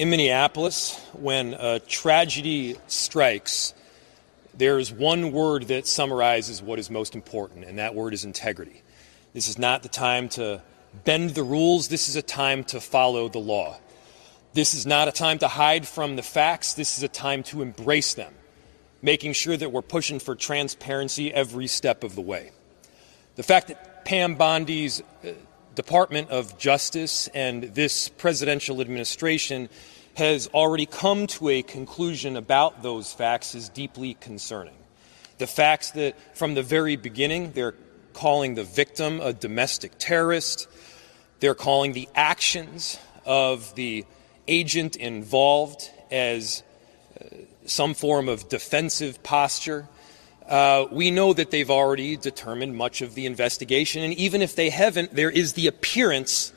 In Minneapolis, when a tragedy strikes, there's one word that summarizes what is most important, and that word is integrity. This is not the time to bend the rules. This is a time to follow the law. This is not a time to hide from the facts. This is a time to embrace them, making sure that we're pushing for transparency every step of the way. The fact that Pam Bondi's Department of Justice and this presidential administration has already come to a conclusion about those facts is deeply concerning. The facts that from the very beginning they're calling the victim a domestic terrorist, they're calling the actions of the agent involved as some form of defensive posture. We know that they've already determined much of the investigation, and even if they haven't, there is the appearance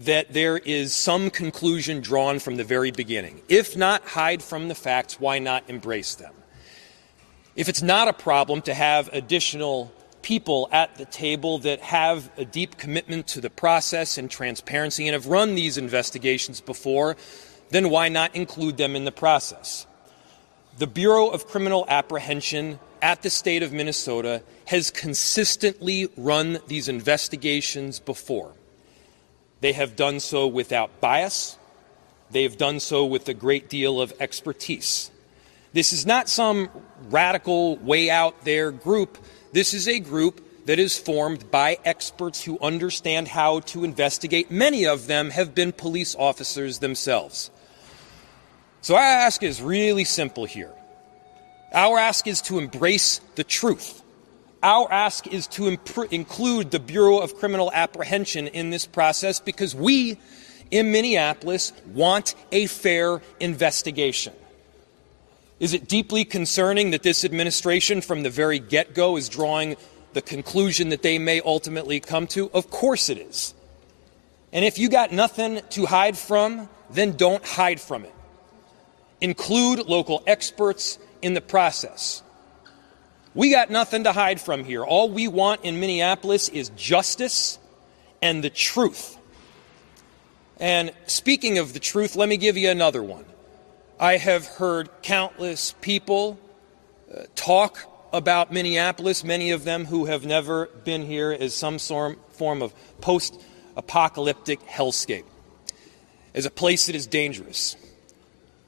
that there is some conclusion drawn from the very beginning. If not hide from the facts, why not embrace them? If it's not a problem to have additional people at the table that have a deep commitment to the process and transparency and have run these investigations before, then why not include them in the process? The Bureau of Criminal Apprehension at the state of Minnesota has consistently run these investigations before. They have done so without bias. They have done so with a great deal of expertise. This is not some radical, way out there group. This is a group that is formed by experts who understand how to investigate. Many of them have been police officers themselves. So our ask is really simple here. Our ask is to embrace the truth. Our ask is to include the Bureau of Criminal Apprehension in this process because we in Minneapolis want a fair investigation. Is it deeply concerning that this administration from the very get-go is drawing the conclusion that they may ultimately come to? Of course it is. And if you got nothing to hide from, then don't hide from it. Include local experts in the process. We got nothing to hide from here. All we want in Minneapolis is justice and the truth. And speaking of the truth, let me give you another one. I have heard countless people talk about Minneapolis, many of them who have never been here, as some form of post-apocalyptic hellscape, as a place that is dangerous.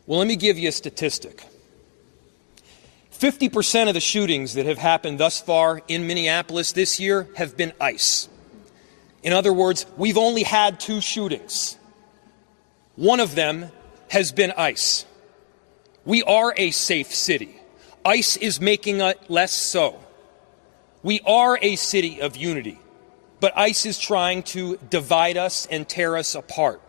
Well, let me give you a statistic. 50% of the shootings that have happened thus far in Minneapolis this year have been ICE. In other words, we've only had 2 shootings. One of them has been ICE. We are a safe city. ICE is making it less so. We are a city of unity, but ICE is trying to divide us and tear us apart.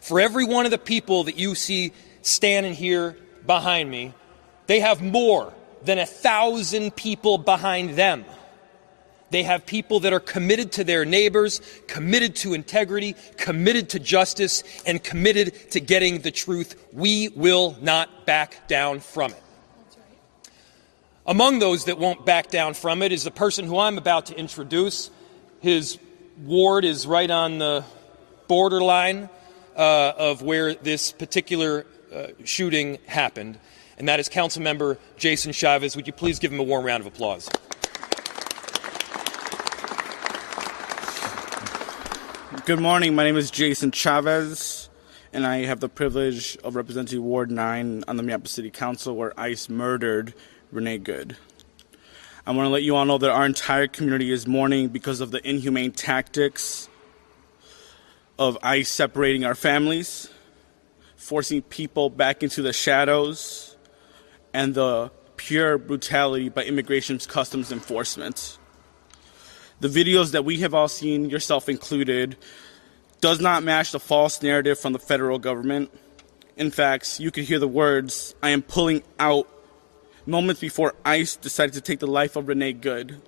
For every one of the people that you see standing here behind me, they have more than 1,000 people behind them. They have people that are committed to their neighbors, committed to integrity, committed to justice, and committed to getting the truth. We will not back down from it. That's right. Among those that won't back down from it is the person who I'm about to introduce. His ward is right on the borderline of where this particular shooting happened, and that is Councilmember Jason Chavez. Would you please give him a warm round of applause? Good morning. My name is Jason Chavez, and I have the privilege of representing Ward 9 on the Minneapolis City Council, where ICE murdered Renee Good. I want to let you all know that our entire community is mourning because of the inhumane tactics of ICE separating our families, forcing people back into the shadows, and the pure brutality by Immigration's Customs Enforcement. The videos that we have all seen, yourself included, does not match the false narrative from the federal government. In fact, you could hear the words, "I am pulling out," moments before ICE decided to take the life of Renee Good.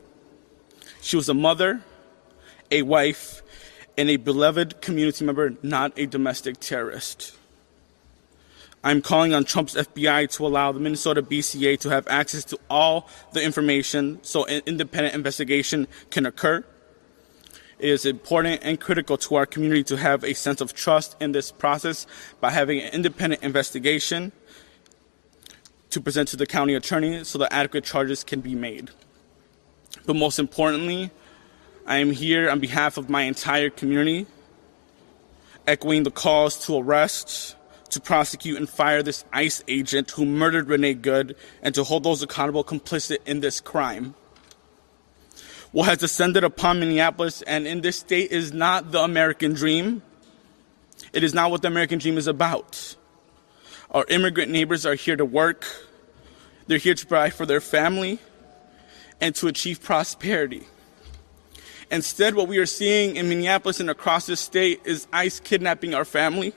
She was a mother, a wife, and a beloved community member, not a domestic terrorist. I'm calling on Trump's FBI to allow the Minnesota BCA to have access to all the information so an independent investigation can occur. It is important and critical to our community to have a sense of trust in this process by having an independent investigation to present to the county attorney so that adequate charges can be made. But most importantly, I am here on behalf of my entire community, echoing the calls to arrest, to prosecute and fire this ICE agent who murdered Renee Good, and to hold those accountable complicit in this crime. What has descended upon Minneapolis and in this state is not the American dream. It is not what the American dream is about. Our immigrant neighbors are here to work. They're here to provide for their family and to achieve prosperity. Instead, what we are seeing in Minneapolis and across this state is ICE kidnapping our family,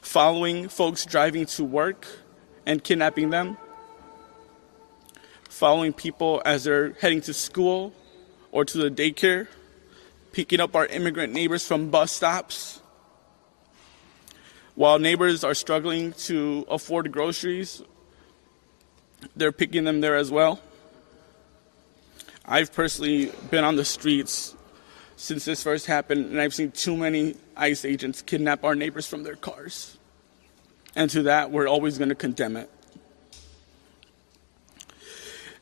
following folks driving to work and kidnapping them, following people as they're heading to school or to the daycare, picking up our immigrant neighbors from bus stops. While neighbors are struggling to afford groceries, they're picking them there as well. I've personally been on the streets since this first happened, and I've seen too many ICE agents kidnap our neighbors from their cars. And to that, we're always going to condemn it.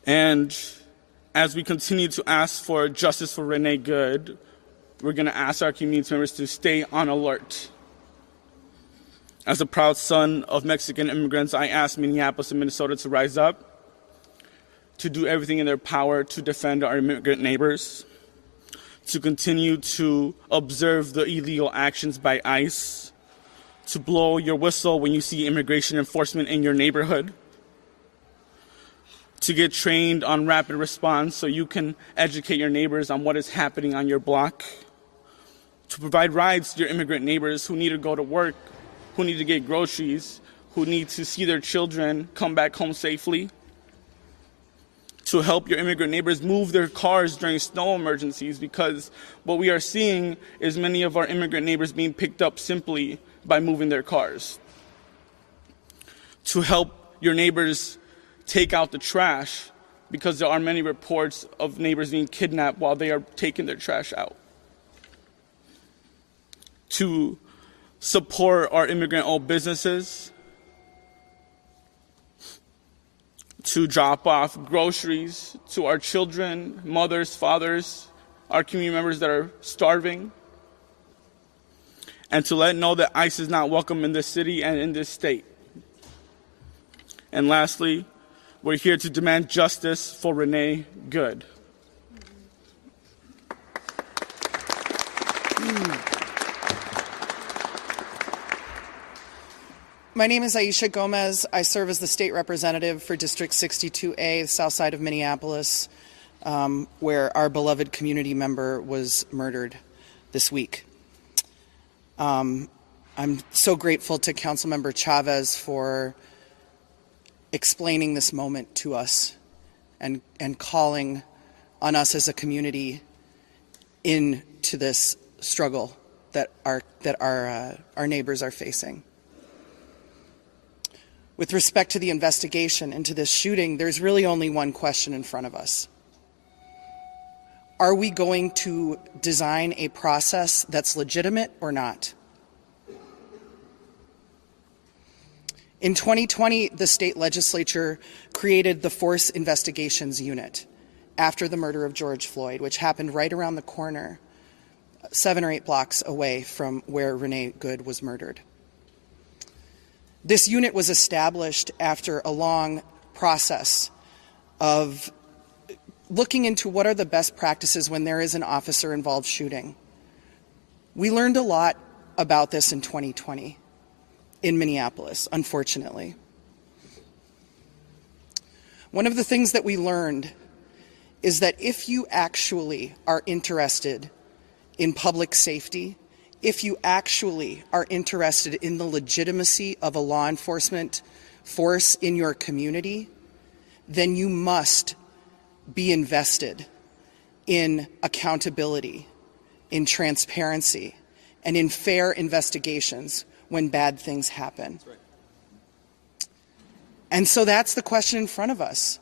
And as we continue to ask for justice for Renee Good, we're going to ask our community members to stay on alert. As a proud son of Mexican immigrants, I ask Minneapolis and Minnesota to rise up, to do everything in their power to defend our immigrant neighbors, to continue to observe the illegal actions by ICE, to blow your whistle when you see immigration enforcement in your neighborhood, to get trained on rapid response so you can educate your neighbors on what is happening on your block, to provide rides to your immigrant neighbors who need to go to work, who need to get groceries, who need to see their children come back home safely, to help your immigrant neighbors move their cars during snow emergencies, because what we are seeing is many of our immigrant neighbors being picked up simply by moving their cars. To help your neighbors take out the trash, because there are many reports of neighbors being kidnapped while they are taking their trash out. To support our immigrant-owned businesses, to drop off groceries to our children, mothers, fathers, our community members that are starving, and to let know that ICE is not welcome in this city and in this state. And lastly, we're here to demand justice for Renee Good. My name is Aisha Gomez. I serve as the state representative for District 62A, the south side of Minneapolis, where our beloved community member was murdered this week. I'm so grateful to Councilmember Chavez for explaining this moment to us and calling on us as a community into this struggle that our neighbors are facing. With respect to the investigation into this shooting, there's really only one question in front of us. Are we going to design a process that's legitimate or not? In 2020, the state legislature created the Force Investigations Unit after the murder of George Floyd, which happened right around the corner, 7 or 8 blocks away from where Renee Good was murdered. This unit was established after a long process of looking into what are the best practices when there is an officer-involved shooting. We learned a lot about this in 2020 in Minneapolis, unfortunately. One of the things that we learned is that if you actually are interested in public safety, if you actually are interested in the legitimacy of a law enforcement force in your community, then you must be invested in accountability, in transparency, and in fair investigations when bad things happen. That's right. And so that's the question in front of us.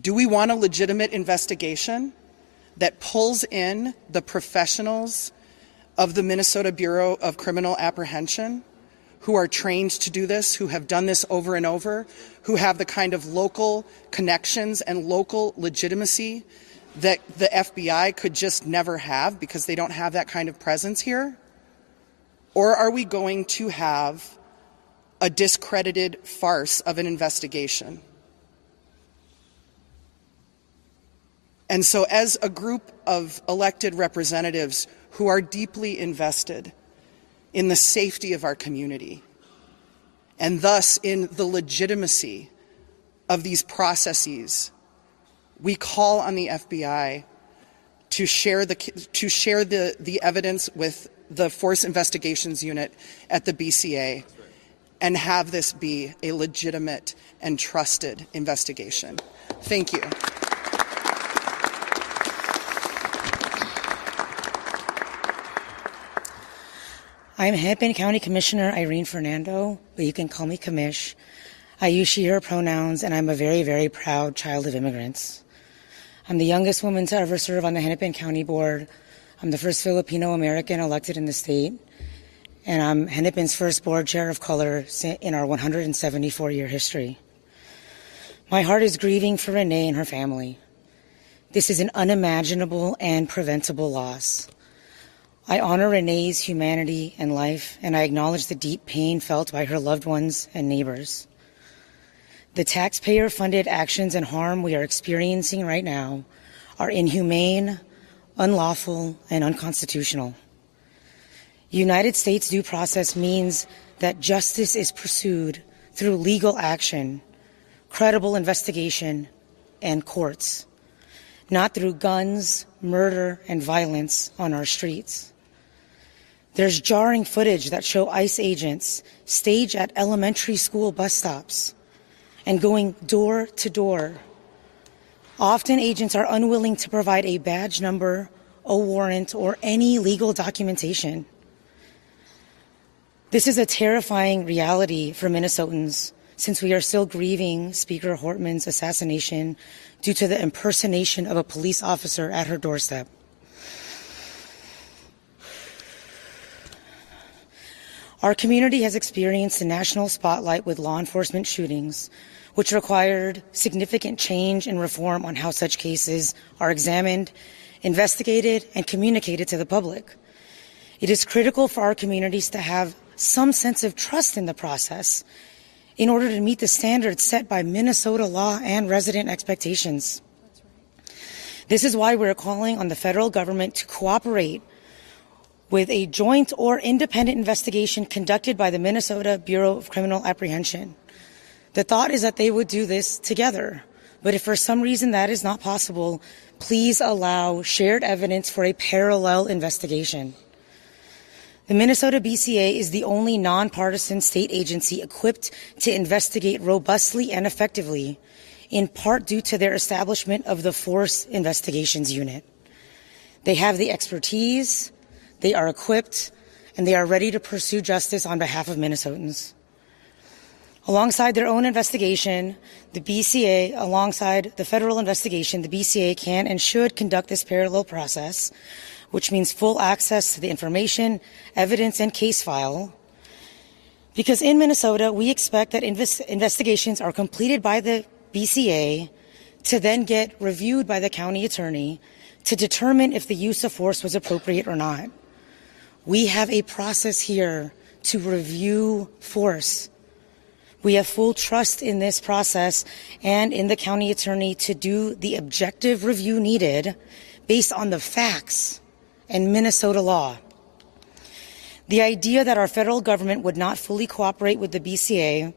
Do we want a legitimate investigation, that pulls in the professionals of the Minnesota Bureau of Criminal Apprehension who are trained to do this, who have done this over and over, who have the kind of local connections and local legitimacy that the FBI could just never have because they don't have that kind of presence here? Or are we going to have a discredited farce of an investigation? And so as a group of elected representatives who are deeply invested in the safety of our community and thus in the legitimacy of these processes, we call on the FBI to share the evidence with the Force Investigations Unit at the BCA and have this be a legitimate and trusted investigation. Thank you. I'm Hennepin County Commissioner Irene Fernando, but you can call me Commish. I use she, her pronouns, and I'm a very, very proud child of immigrants. I'm the youngest woman to ever serve on the Hennepin County Board. I'm the first Filipino American elected in the state, and I'm Hennepin's first board chair of color in our 174-year history. My heart is grieving for Renee and her family. This is an unimaginable and preventable loss. I honor Renee's humanity and life, and I acknowledge the deep pain felt by her loved ones and neighbors. The taxpayer-funded actions and harm we are experiencing right now are inhumane, unlawful, and unconstitutional. United States due process means that justice is pursued through legal action, credible investigation, and courts, not through guns, murder, and violence on our streets. There's jarring footage that show ICE agents stage at elementary school bus stops and going door to door. Often agents are unwilling to provide a badge number, a warrant, or any legal documentation. This is a terrifying reality for Minnesotans since we are still grieving Speaker Hortman's assassination due to the impersonation of a police officer at her doorstep. Our community has experienced a national spotlight with law enforcement shootings, which required significant change and reform on how such cases are examined, investigated, and communicated to the public. It is critical for our communities to have some sense of trust in the process in order to meet the standards set by Minnesota law and resident expectations. This is why we're calling on the federal government to cooperate with a joint or independent investigation conducted by the Minnesota Bureau of Criminal Apprehension. The thought is that they would do this together, but if for some reason that is not possible, please allow shared evidence for a parallel investigation. The Minnesota BCA is the only nonpartisan state agency equipped to investigate robustly and effectively, in part due to their establishment of the Force Investigations Unit. They have the expertise, they are equipped, and they are ready to pursue justice on behalf of Minnesotans. Alongside their own investigation, the BCA, alongside the federal investigation, the BCA can and should conduct this parallel process, which means full access to the information, evidence, and case file. Because in Minnesota, we expect that investigations are completed by the BCA to then get reviewed by the county attorney to determine if the use of force was appropriate or not. We have a process here to review force. We have full trust in this process and in the county attorney to do the objective review needed based on the facts and Minnesota law. The idea that our federal government would not fully cooperate with the BCA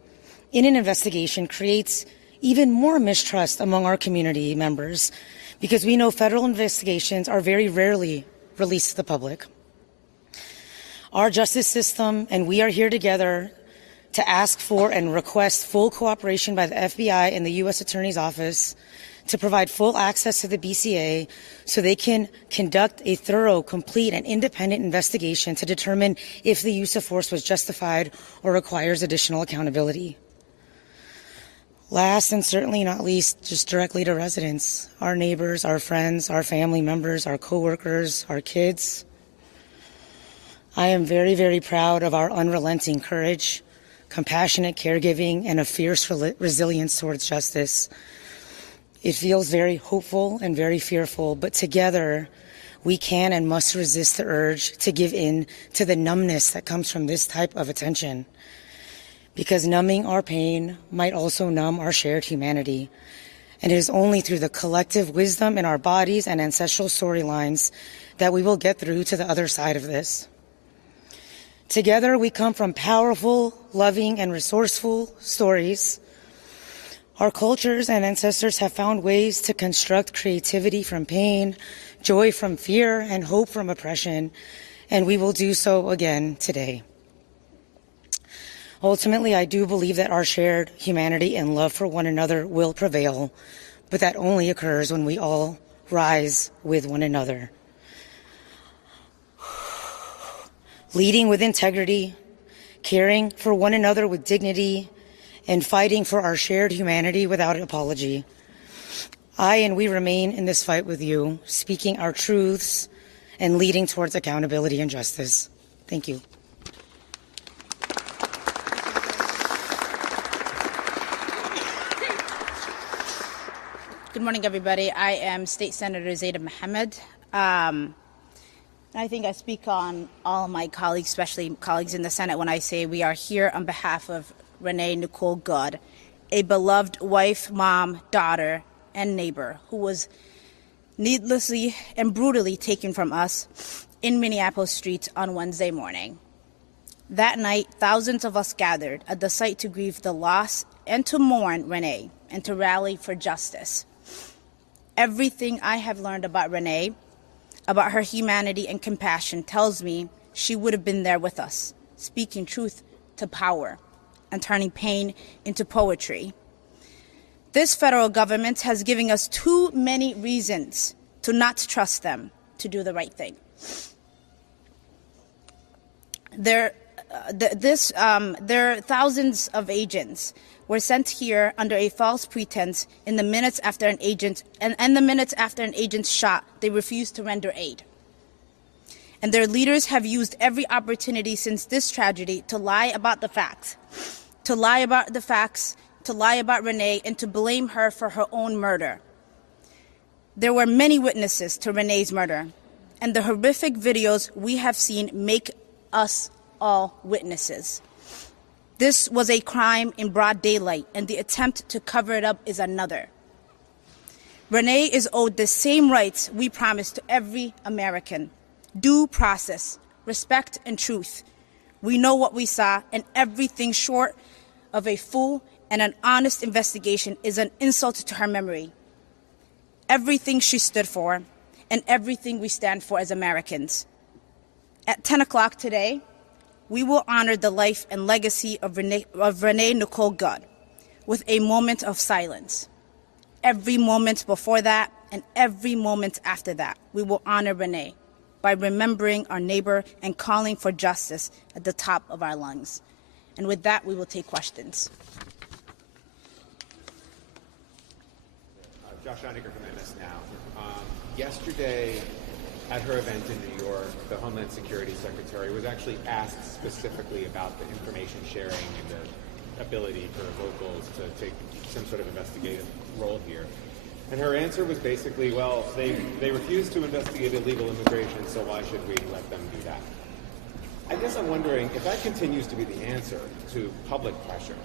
in an investigation creates even more mistrust among our community members because we know federal investigations are very rarely released to the public. Our justice system and we are here together to ask for and request full cooperation by the FBI and the U.S. Attorney's Office to provide full access to the BCA so they can conduct a thorough, complete, and independent investigation to determine if the use of force was justified or requires additional accountability. Last and certainly not least, just directly to residents, our neighbors, our friends, our family members, our coworkers, our kids. I am very, very proud of our unrelenting courage, compassionate caregiving, and a fierce resilience towards justice. It feels very hopeful and very fearful, but together we can and must resist the urge to give in to the numbness that comes from this type of attention. Because numbing our pain might also numb our shared humanity. And it is only through the collective wisdom in our bodies and ancestral storylines that we will get through to the other side of this. Together, we come from powerful, loving, and resourceful stories. Our cultures and ancestors have found ways to construct creativity from pain, joy from fear, and hope from oppression, and we will do so again today. Ultimately, I do believe that our shared humanity and love for one another will prevail, but that only occurs when we all rise with one another. Leading with integrity, caring for one another with dignity, and fighting for our shared humanity without apology. I and we remain in this fight with you, speaking our truths and leading towards accountability and justice. Thank you. Good morning, everybody. I am State Senator Zaida Mohammed. I think I speak on all of my colleagues, especially colleagues in the Senate, when I say we are here on behalf of Renee Nicole Good, a beloved wife, mom, daughter, and neighbor who was needlessly and brutally taken from us in Minneapolis streets on Wednesday morning. That night, thousands of us gathered at the site to grieve the loss and to mourn Renee and to rally for justice. Everything I have learned about Renee, about her humanity and compassion, tells me she would have been there with us, speaking truth to power and turning pain into poetry. This federal government has given us too many reasons to not trust them to do the right thing. There are thousands of agents were sent here under a false pretense in the minutes after an agent, and the minutes after an agent's shot, they refused to render aid. And their leaders have used every opportunity since this tragedy to lie about the facts, to lie about Renee, and to blame her for her own murder. There were many witnesses to Renee's murder, and the horrific videos we have seen make us all witnesses. This was a crime in broad daylight, and the attempt to cover it up is another. Renee is owed the same rights we promise to every American: due process, respect, and truth. We know what we saw, and everything short of a full and an honest investigation is an insult to her memory. Everything she stood for, and everything we stand for as Americans. At 10 o'clock today, we will honor the life and legacy of Renee Nicole Good with a moment of silence. Every moment before that and every moment after that, we will honor Renee by remembering our neighbor and calling for justice at the top of our lungs. And with that, we will take questions. Josh Einiger from MS Now. Yesterday, at her event in New York, the Homeland Security Secretary was actually asked specifically about the information sharing and the ability for locals to take some sort of investigative role here. And her answer was basically, well, they refuse to investigate illegal immigration, so why should we let them do that? I guess I'm wondering, if that continues to be the answer to public pressure,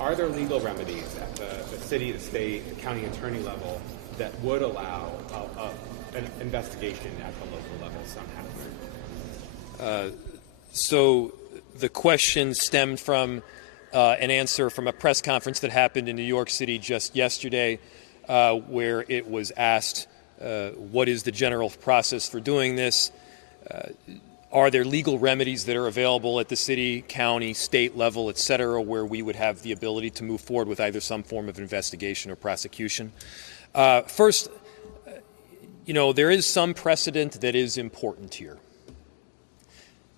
are there legal remedies at the city, the state, the county attorney level that would allow an investigation at the local level somehow? So the question stemmed from an answer from a press conference that happened in New York City just yesterday, where it was asked, what is the general process for doing this? Are there legal remedies that are available at the city, county, state level, et cetera, where we would have the ability to move forward with either some form of investigation or prosecution? First, there is some precedent that is important here.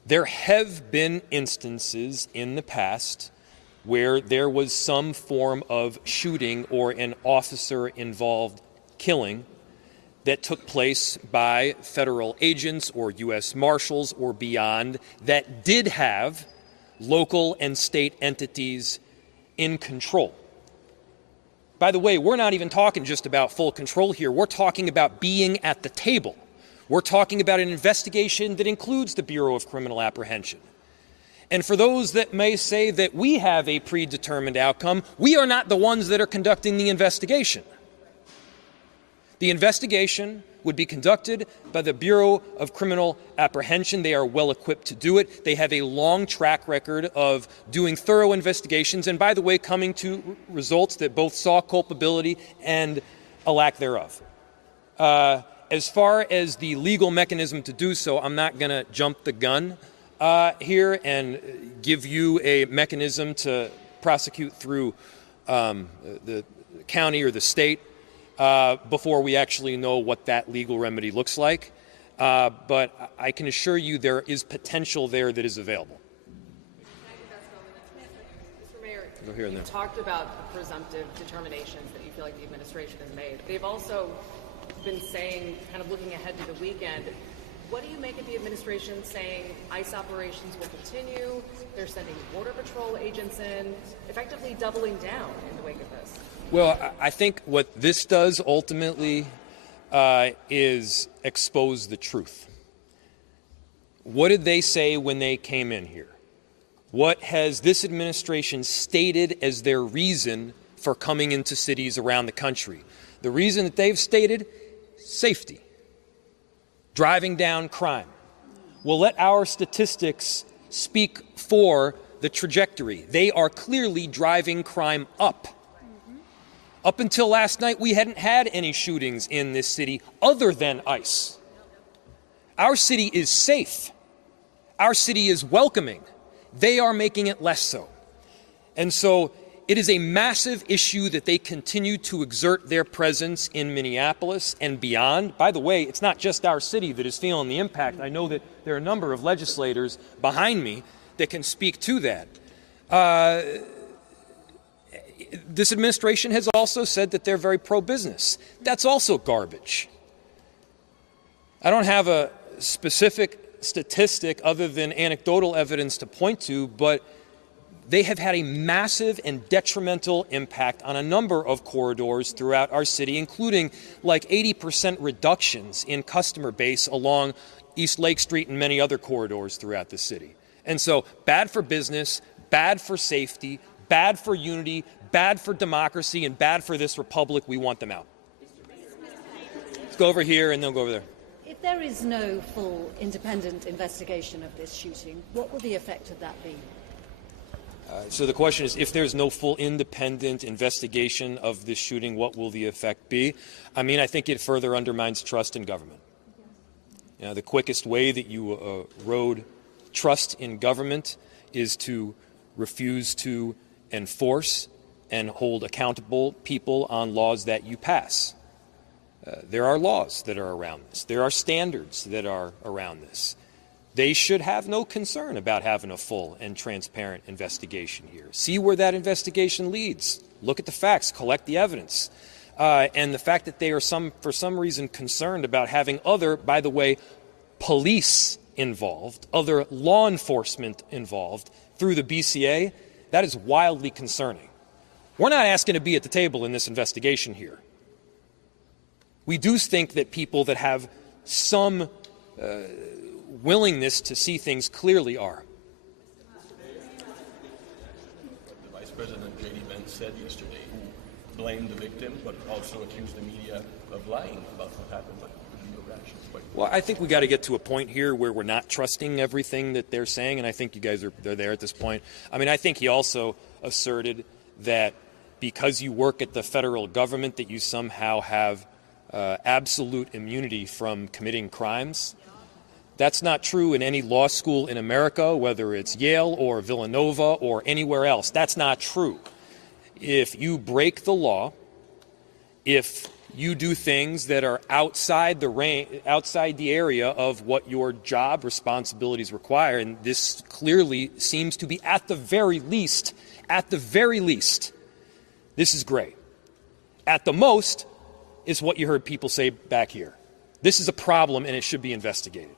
There have been instances in the past where there was some form of shooting or an officer-involved killing that took place by federal agents or U.S. Marshals or beyond that did have local and state entities in control. By the way, we're not even talking just about full control here. We're talking about being at the table. We're talking about an investigation that includes the Bureau of Criminal Apprehension. And for those that may say that we have a predetermined outcome, we are not the ones that are conducting the investigation. The investigation would be conducted by the Bureau of Criminal Apprehension. They are well equipped to do it. They have a long track record of doing thorough investigations and, by the way, coming to results that both saw culpability and a lack thereof. As far as the legal mechanism to do so, I'm not going to jump the gun here and give you a mechanism to prosecute through the county or the state before we actually know what that legal remedy looks like. But I can assure you there is potential there that is available. Mr. Mayor, Go here and you there. talked about the presumptive determinations that you feel like the administration has made. They've also been saying, kind of looking ahead to the weekend, what do you make of the administration saying ICE operations will continue? They're sending Border Patrol agents in, effectively doubling down in the wake of this. Well, I think what this does ultimately is expose the truth. What did they say when they came in here? What has this administration stated as their reason for coming into cities around the country? The reason that they've stated, safety, driving down crime. Well, let our statistics speak for the trajectory. They are clearly driving crime up. Up until last night, we hadn't had any shootings in this city other than ICE. Our city is safe. Our city is welcoming. They are making it less so. And so it is a massive issue that they continue to exert their presence in Minneapolis and beyond. By the way, it's not just our city that is feeling the impact. I know that there are a number of legislators behind me that can speak to that. This administration has also said that they're very pro-business. That's also garbage. I don't have a specific statistic other than anecdotal evidence to point to, but they have had a massive and detrimental impact on a number of corridors throughout our city, including like 80% reductions in customer base along East Lake Street and many other corridors throughout the city. And so bad for business, bad for safety, bad for unity, bad for democracy, and bad for this republic. We want them out. Let's go over here and then go over there. If there is no full independent investigation of this shooting, what will the effect of that be? So the question is, if there's no full independent investigation of this shooting, what will the effect be? I mean, I think it further undermines trust in government. You know, the quickest way that you erode trust in government is to refuse to enforce and hold accountable people on laws that you pass. There are laws that are around this. There are standards that are around this. They should have no concern about having a full and transparent investigation here. See where that investigation leads. Look at the facts, collect the evidence. And the fact that they are for some reason concerned about having other, by the way, police involved, other law enforcement involved through the BCA, that is wildly concerning. We're not asking to be at the table in this investigation here. We do think that people that have some willingness to see things clearly are. The Vice President J.D. Vance said yesterday, who blamed the victim but also accused the media of lying about what happened. But your reaction is quite... Well, I think we got to get to a point here where we're not trusting everything that they're saying, and I think you guys they're there at this point. I mean, I think he also asserted that because you work at the federal government that you somehow have absolute immunity from committing crimes. That's not true in any law school in America, whether it's Yale or Villanova or anywhere else. That's not true. If you break the law, if you do things that are outside the area of what your job responsibilities require, and this clearly seems to be at the very least, this is great. At the most, is what you heard people say back here. This is a problem, and it should be investigated.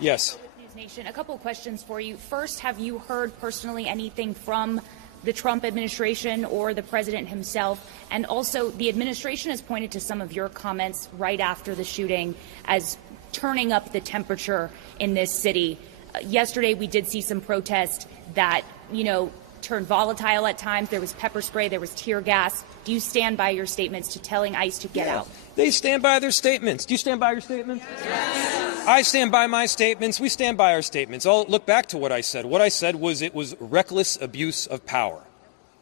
Yes. News Nation, a couple of questions for you. First, have you heard personally anything from the Trump administration or the president himself? And also, the administration has pointed to some of your comments right after the shooting as turning up the temperature in this city. Yesterday, we did see some protest that, turned volatile at times. There was pepper spray, there was tear gas. Do you stand by your statements to telling ICE to get out? They stand by their statements. Do you stand by your statements? Yes. I stand by my statements. We stand by our statements. I'll look back to what I said. What I said was it was reckless abuse of power.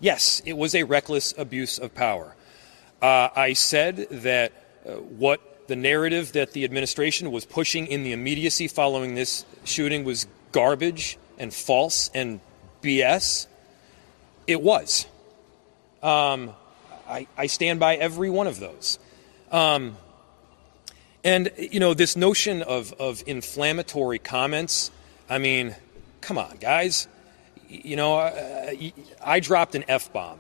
Yes, it was a reckless abuse of power. I said that what the narrative that the administration was pushing in the immediacy following this shooting was garbage and false and BS. It was. I stand by every one of those. And, this notion of inflammatory comments, I mean, come on, guys. I dropped an F-bomb.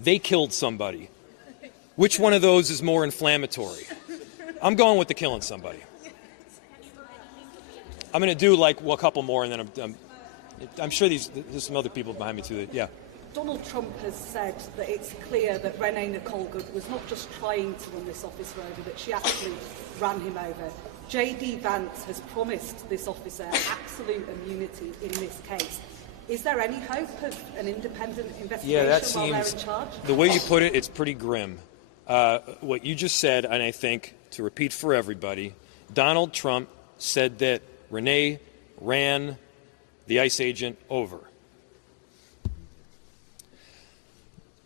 They killed somebody. Which one of those is more inflammatory? I'm going with the killing somebody. I'm going to do a couple more, and then I'm sure there's some other people behind me too. Yeah. Donald Trump has said that it's clear that Renee Nicole Good was not just trying to run this officer over, that she actually ran him over. J.D. Vance has promised this officer absolute immunity in this case. Is there any hope of an independent investigation while they're in charge? The way you put it, it's pretty grim. What you just said, and I think, to repeat for everybody, Donald Trump said that Renee ran the ICE agent over.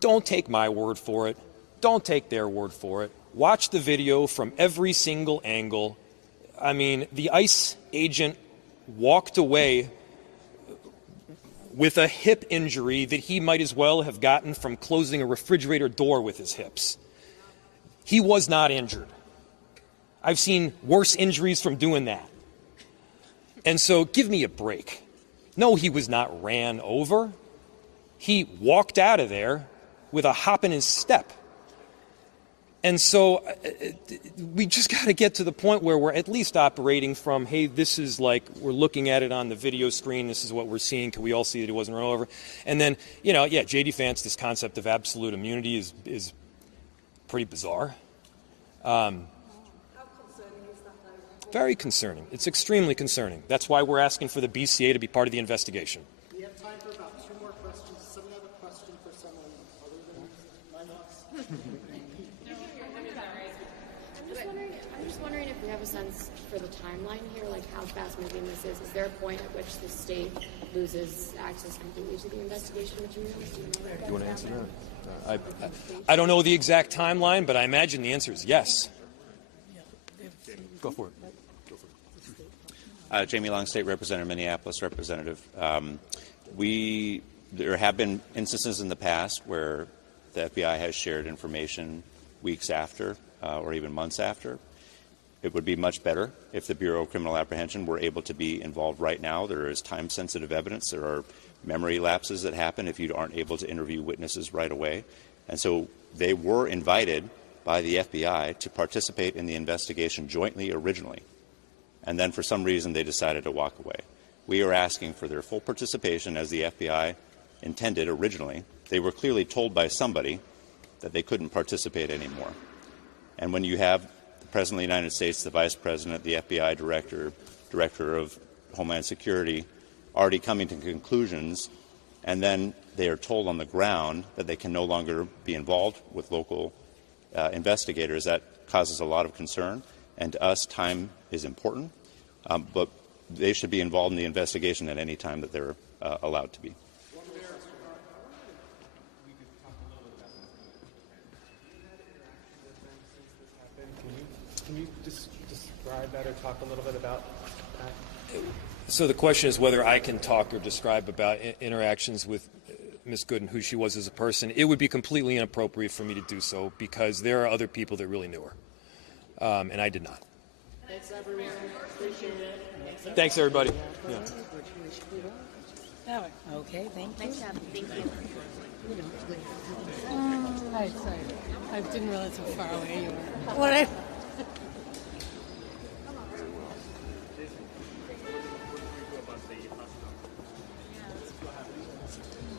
Don't take my word for it. Don't take their word for it. Watch the video from every single angle. I mean, the ICE agent walked away with a hip injury that he might as well have gotten from closing a refrigerator door with his hips. He was not injured. I've seen worse injuries from doing that. And so give me a break. No, he was not ran over. He walked out of there with a hop in his step. And so we just got to get to the point where we're at least operating from, hey, this is we're looking at it on the video screen. This is what we're seeing. Can we all see that he wasn't run over? And then, J.D. Vance, this concept of absolute immunity is pretty bizarre. How concerning is that, though? Very concerning. It's extremely concerning. That's why we're asking for the BCA to be part of the investigation. We have time for about 2 more questions. Does someone have a question for someone other than Linux? I'm just wondering if we have a sense for the timeline here, how fast moving this is. Is there a point at which the state loses access completely to the investigation materials? Do you want to answer that? I don't know the exact timeline, but I imagine the answer is yes. Go for it. Jamie Long, State Representative, Minneapolis Representative. There have been instances in the past where the FBI has shared information weeks after or even months after. It would be much better if the Bureau of Criminal Apprehension were able to be involved right now. There is time-sensitive evidence. There are memory lapses that happen if you aren't able to interview witnesses right away. And so they were invited by the FBI to participate in the investigation jointly originally. And then for some reason they decided to walk away. We are asking for their full participation as the FBI intended originally. They were clearly told by somebody that they couldn't participate anymore. And when you have the President of the United States, the Vice President, the FBI Director of Homeland Security already coming to conclusions, and then they are told on the ground that they can no longer be involved with local investigators, that causes a lot of concern. And to us, time is important, but they should be involved in the investigation at any time that they're allowed to be. Can you describe that or talk a little bit about that? So the question is whether I can talk or describe about interactions with Ms. Good and who she was as a person, it would be completely inappropriate for me to do so because there are other people that really knew her, and I did not. Thanks, everyone. Appreciate it. Thanks, everybody. Yeah. Okay, thank you. Nice job. Thank you. Hi, sorry. I didn't realize how far away you were.